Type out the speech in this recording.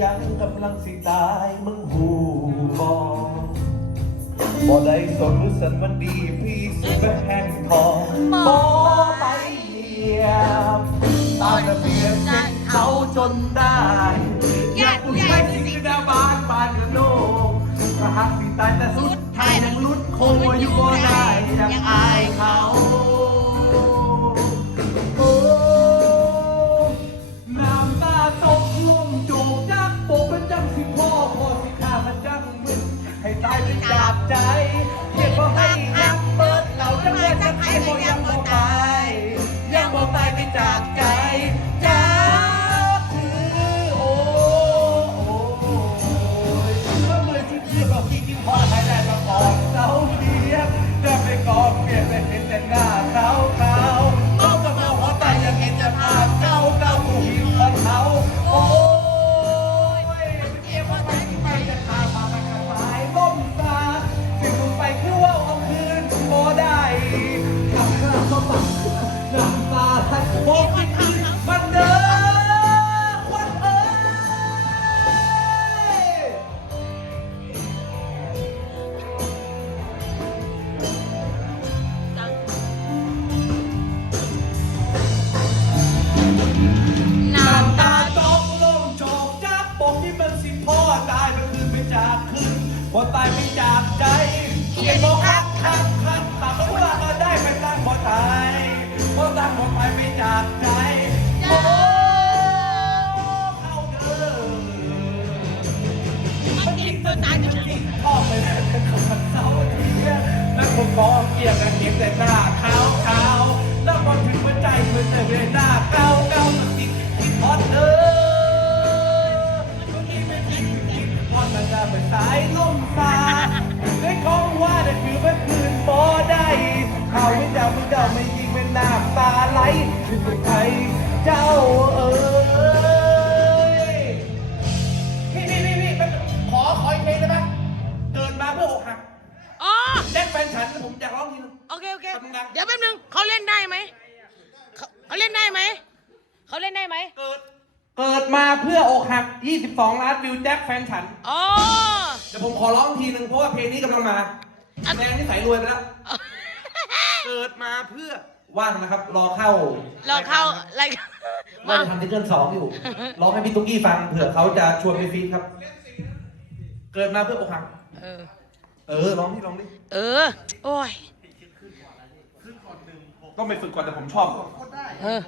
มันสิตายมึงหูบอบ่ได้สนรู้สันมันดีพี่สิไปแห้งทองบ่ไปเยียบตามระเบียบเส้นเขาจนได้อยากผู้ชายที่มีดาบานบานกระโดงกระหักสิตายแต่สุดท้ายยังลุดคงอยู่ได้ยากอาย พื่อนบอ จากคืนพอตายไปจากใจเขียนบอกคักคักคักตามมาว่าก็ได้ไปตั้งพอตายพอตั้งพอตายไปจากใจโอ้เข้าเด้อมันกินตัวตายจริงพ่อไปแล้วเป็นคนเศร้าเทียแล้วผมกองเกี่ยวกันเก็บแต่หน้าขาวขา อตมันสายลมตาได้ของว่าแต่คือเมื่อคืนบ่ได้เขาไม่เจ้าไม่เจ้าไม่ยิงเป็นน้ำตาไหลถึงเป็นใครเจ้าเอ้ยพี่พี่พี่พี่ขอขออีกเพลงได้ไหมเกิดมาเพื่ออกหักอ๋อเล่นแฟนฉันผมอยากร้องทีนึง โอเค โอเค แป๊บนึงนะ เดี๋ยวแป๊บนึงเขาเล่นได้ไหมเขาเขาเล่นได้ไหม เขาเล่นได้ไหมเกิด เกิดมาเพื่ออกหัก 22 ล้านวิวแจ็คแฟนฉันอ๋อเดี๋ยวผมขอร้องทีนึงเพราะว่าเพลงนี้กำลังมาอันแฟนที่สายรวยไปแล้ว เกิดมาเพื่อว่างนะครับ รอเข้าเราเข้าอะไรว่าจะทำซิงเกิลสองอยู่ ร้องให้พี่ตุ๊กกี้ฟังเผื่อเขาจะชวนไปฟีดครับ เกิดมาเพื่ออกหักเออ เออร้องที่ร้องดิเออ โอ้ย ต้องไปฝึกก่อนแต่ผมชอบ เออ